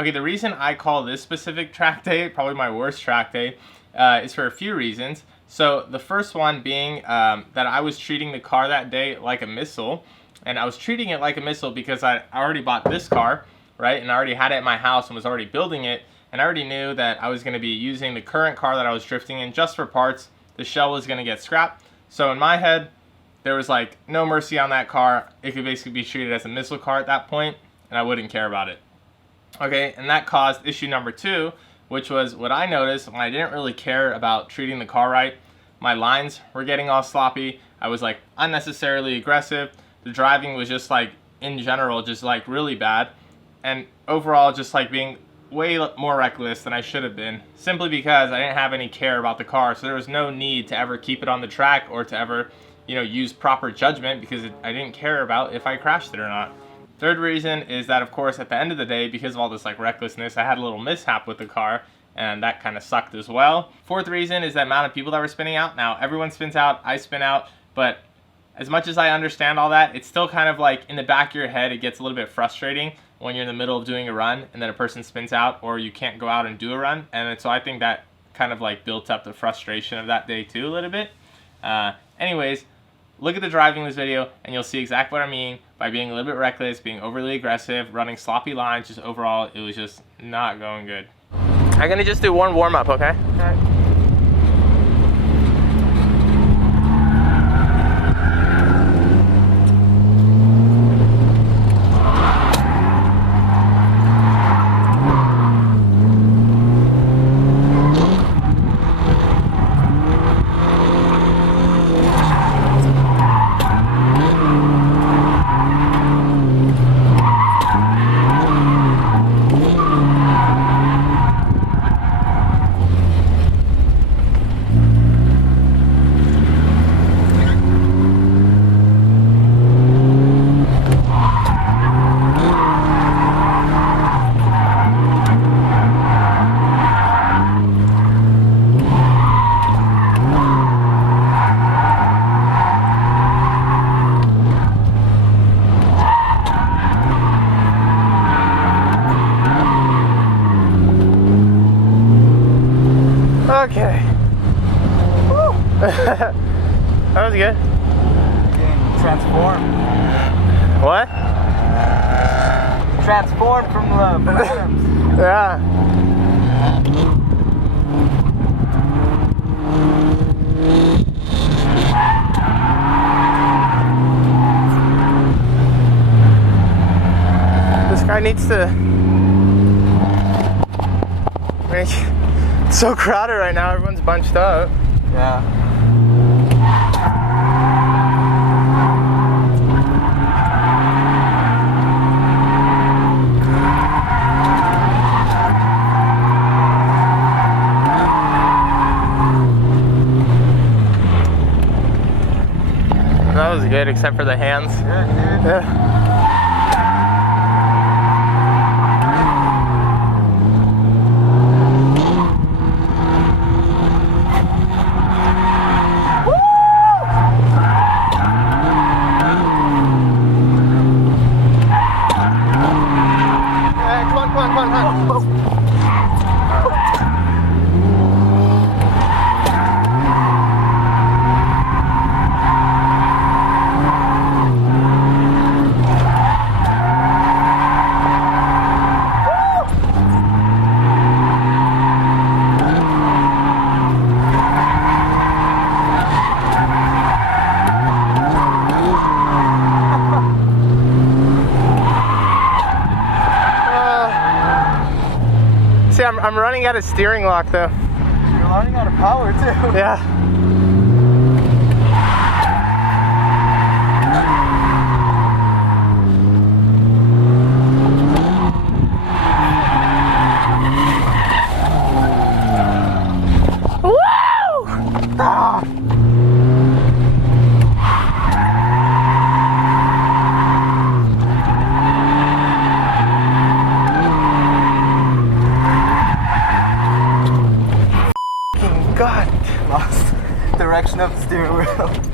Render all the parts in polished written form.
Okay, the reason I call this specific track day probably my worst track day is for a few reasons. So the first one being that I was treating the car that day like a missile, and I was treating it like a missile because I already bought this car, right, and I already had it at my house and was already building it, and I already knew that I was going to be using the current car that I was drifting in just for parts. The shell was going to get scrapped, so in my head there was like no mercy on that car. It could basically be treated as a missile car at that point, and I wouldn't care about it. Okay, and that caused issue number 2, which was what I noticed when I didn't really care about treating the car right. My lines were getting all sloppy. I was like unnecessarily aggressive. The driving was just like, in general, just like really bad. And overall, just like being way more reckless than I should have been, simply because I didn't have any care about the car. So there was no need to ever keep it on the track or to ever, you know, use proper judgment because I didn't care about if I crashed it or not. Third reason is that, of course, at the end of the day, because of all this like recklessness, I had a little mishap with the car, and that kind of sucked as well. Fourth reason is the amount of people that were spinning out. Now, everyone spins out, I spin out, but as much as I understand all that, it's still kind of like in the back of your head, it gets a little bit frustrating when you're in the middle of doing a run and then a person spins out or you can't go out and do a run. And so I think that kind of like built up the frustration of that day too a little bit. Anyways, look at the driving in this video and you'll see exactly what I mean by being a little bit reckless, being overly aggressive, running sloppy lines. Just overall, it was just not going good. I'm gonna just do one warm up, okay? Okay. Okay. That was good. Getting transformed. What? Transformed from atoms. Yeah. This guy needs to make. It's so crowded right now, everyone's bunched up. Yeah. That was good, except for the hands. Yeah. See, I'm running out of steering lock though. You're running out of power too. Yeah. Woo! Ah.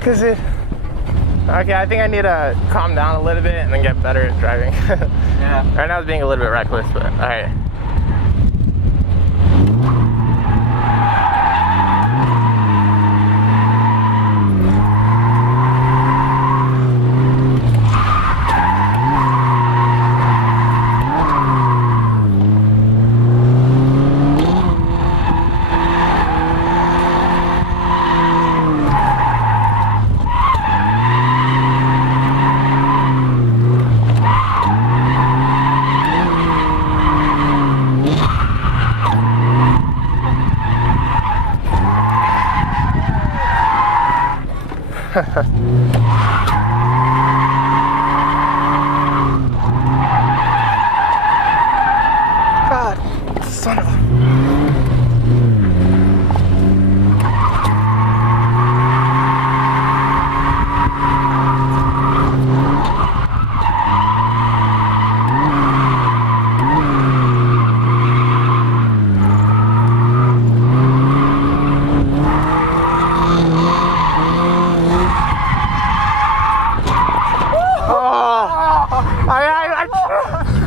Cause it. Okay, I think I need to calm down a little bit and then get better at driving. Yeah. Right now I was being a little bit reckless, but all right. God, son of a...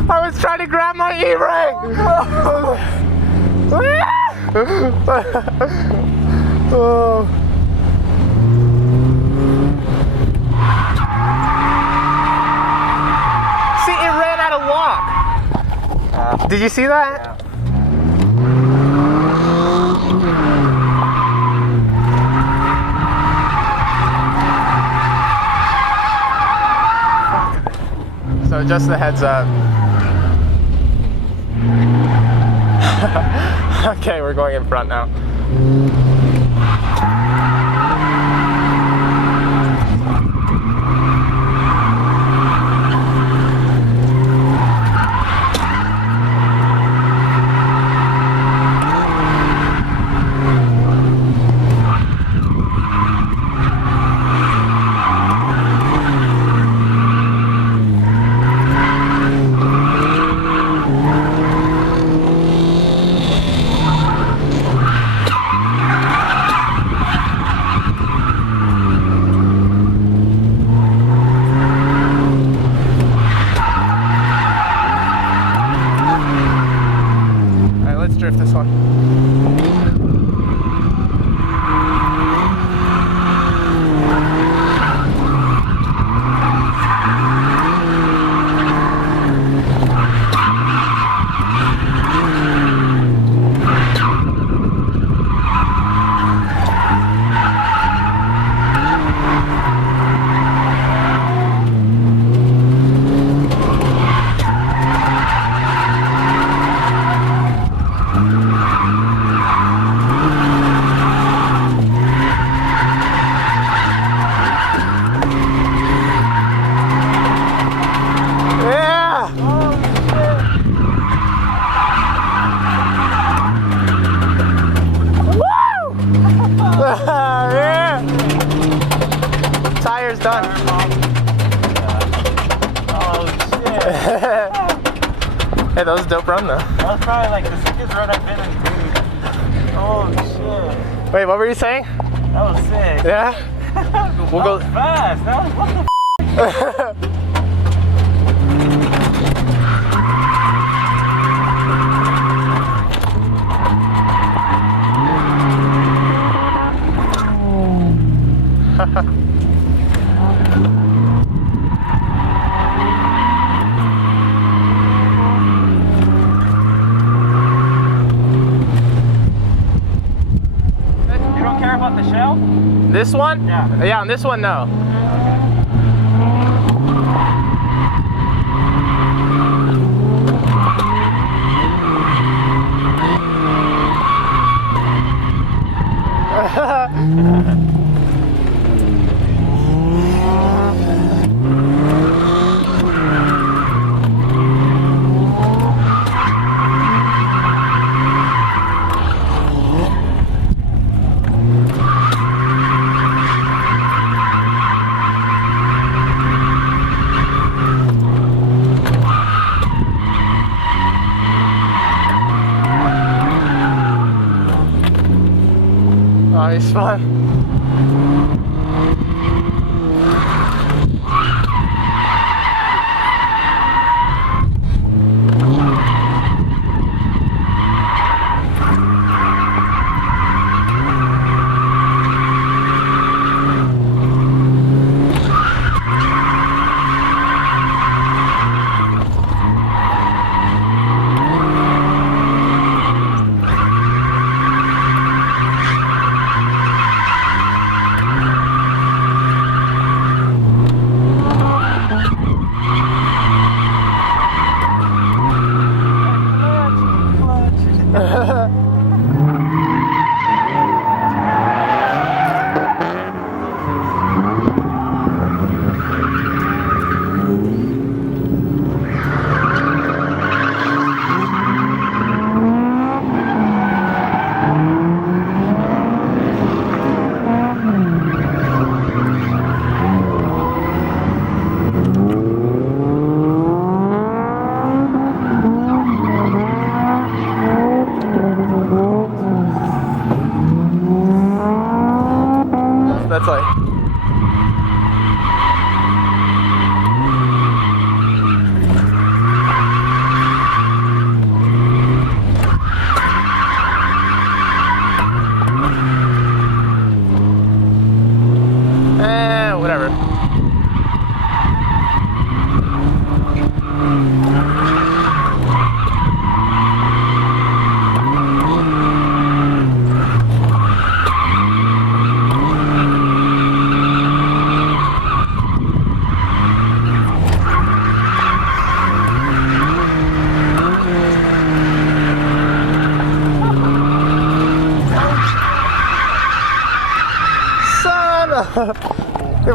I was trying to grab my e-ring. Oh. See, it ran out of walk. Did you see that? Yeah. So just the heads up. Okay, we're going in front now. Drift this one. Tire's done. Oh shit. Hey, that was a dope run though. That was probably like the sickest run I've been in, dude. Oh shit. Wait, what were you saying? That was sick. Yeah? We'll go fast. That was what the You don't care about the shell? This one? Yeah. Yeah, on this one, no. Oh, he's fun.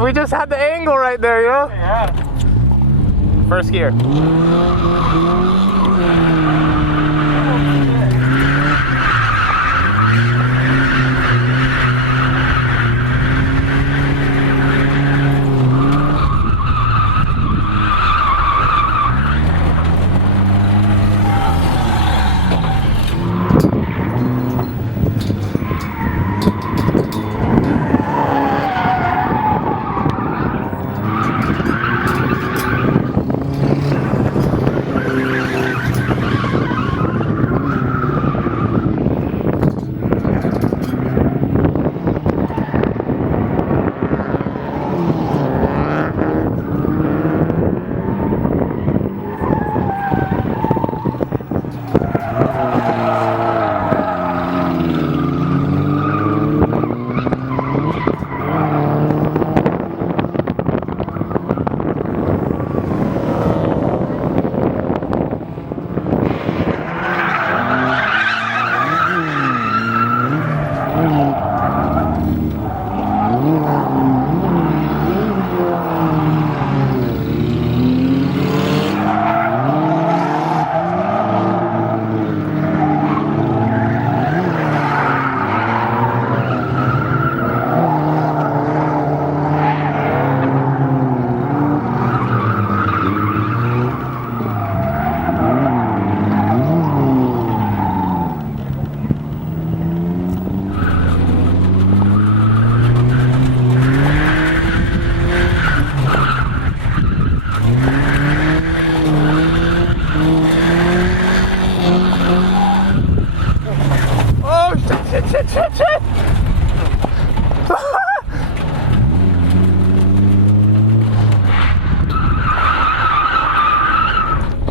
We just had the angle right there, you know? Yeah. First gear.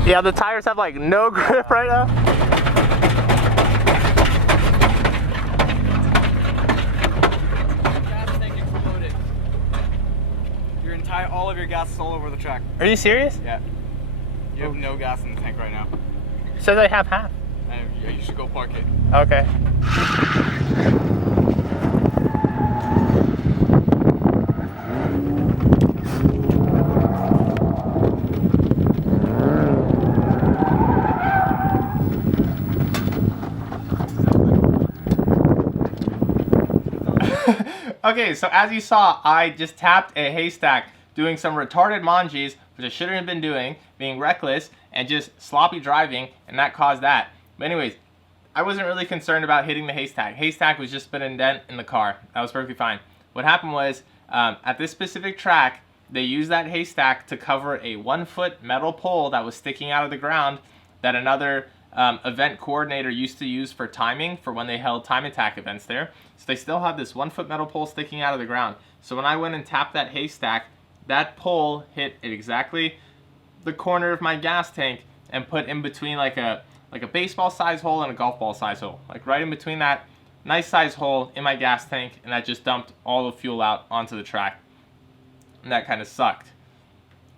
Yeah, the tires have like no grip right now. Gas tank exploded. All of your gas is all over the track. Are you serious? Yeah. You have no gas in the tank right now. It says I have half. Yeah, you should go park it. Okay. Okay, so as you saw, I just tapped a haystack doing some retarded manjis, which I shouldn't have been doing, being reckless, and just sloppy driving, and that caused that. But anyways, I wasn't really concerned about hitting the haystack. Haystack was just an indent in the car. That was perfectly fine. What happened was, at this specific track, they used that haystack to cover a 1-foot metal pole that was sticking out of the ground that another event coordinator used to use for timing for when they held time attack events there. So they still had this 1-foot metal pole sticking out of the ground. So when I went and tapped that haystack, that pole hit at exactly the corner of my gas tank and put in between like a baseball size hole and a golf ball size hole. Like right in between that nice size hole in my gas tank, and that just dumped all the fuel out onto the track. And that kind of sucked.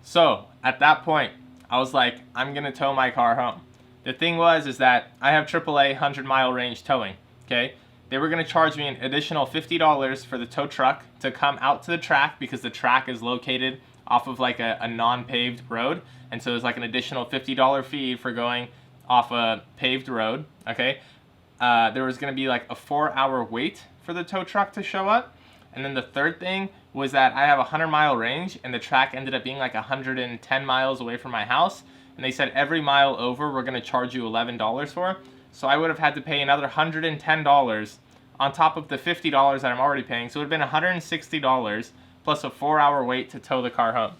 So at that point, I was like, I'm gonna tow my car home. The thing is that I have AAA 100-mile range towing, okay? They were gonna charge me an additional $50 for the tow truck to come out to the track because the track is located off of like a non-paved road. And so there's like an additional $50 fee for going off a paved road, okay? There was gonna be like a 4-hour wait for the tow truck to show up. And then the third thing was that I have a 100-mile range and the track ended up being like 110 miles away from my house. And they said every mile over, we're gonna charge you $11 for. So I would have had to pay another $110 on top of the $50 that I'm already paying. So it would have been $160 plus a 4-hour wait to tow the car home.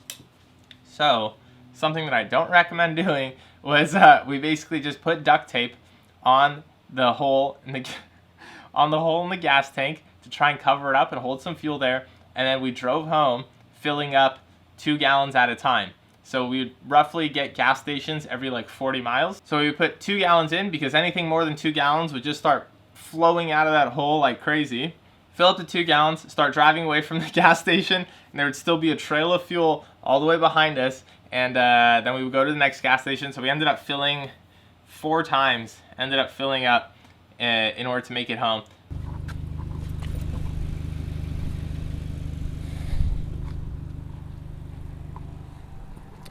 So something that I don't recommend doing was we basically just put duct tape on the hole in the gas tank to try and cover it up and hold some fuel there. And then we drove home, filling up 2 gallons at a time. So we would roughly get gas stations every like 40 miles. So we would put 2 gallons in, because anything more than 2 gallons would just start flowing out of that hole like crazy. Fill up the 2 gallons, start driving away from the gas station, and there would still be a trail of fuel all the way behind us. And then we would go to the next gas station. So we ended up filling 4 times, ended up filling up in order to make it home.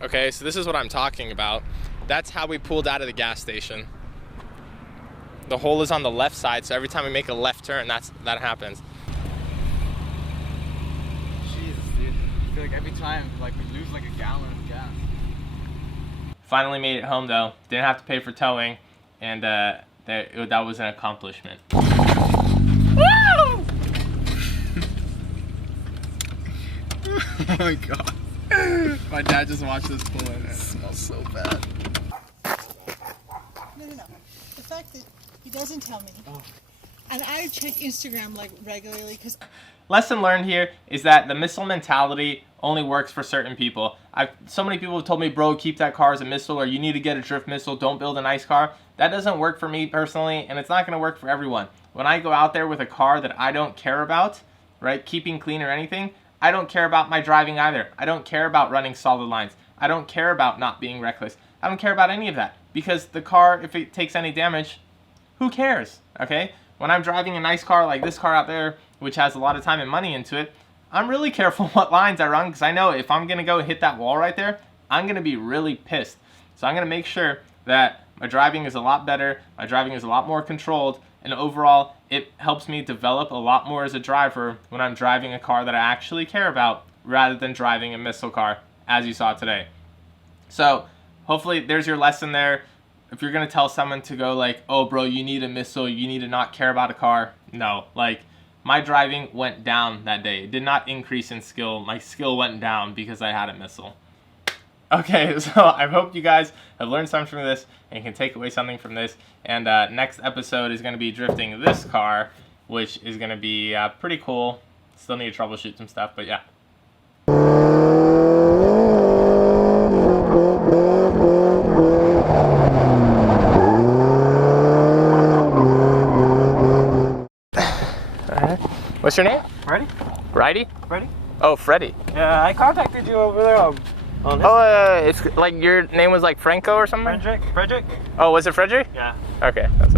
Okay, so this is what I'm talking about. That's how we pulled out of the gas station. The hole is on the left side, so every time we make a left turn, that happens. Jesus, dude. I feel like every time, like, we lose like a gallon of gas. Finally made it home though. Didn't have to pay for towing, and that was an accomplishment. Woo! Oh my god. My dad just watched this pull in. It smells so bad. No. The fact that he doesn't tell me. Oh. And I check Instagram like regularly because... Lesson learned here is that the missile mentality only works for certain people. So many people have told me, bro, keep that car as a missile, or you need to get a drift missile, don't build a nice car. That doesn't work for me personally, and it's not going to work for everyone. When I go out there with a car that I don't care about, right, keeping clean or anything, I don't care about my driving either. I don't care about running solid lines. I don't care about not being reckless. I don't care about any of that, because the car, if it takes any damage, who cares, okay? When I'm driving a nice car like this car out there, which has a lot of time and money into it, I'm really careful what lines I run, because I know if I'm going to go hit that wall right there, I'm going to be really pissed. So I'm going to make sure that my driving is a lot better, my driving is a lot more controlled, and overall, it helps me develop a lot more as a driver when I'm driving a car that I actually care about, rather than driving a missile car, as you saw today. So hopefully there's your lesson there. If you're going to tell someone to go like, oh bro, you need a missile, you need to not care about a car. No, like, my driving went down that day. It did not increase in skill. My skill went down because I had a missile. Okay, so I hope you guys have learned something from this and can take away something from this. And next episode is going to be drifting this car, which is going to be pretty cool. Still need to troubleshoot some stuff, but yeah. What's your name? Ready? Righty? Ready? Oh, Freddy. Yeah, I contacted you over there on this. Oh, it's like your name was like Franco or something? Frederick? Oh, was it Frederick? Yeah. Okay, that's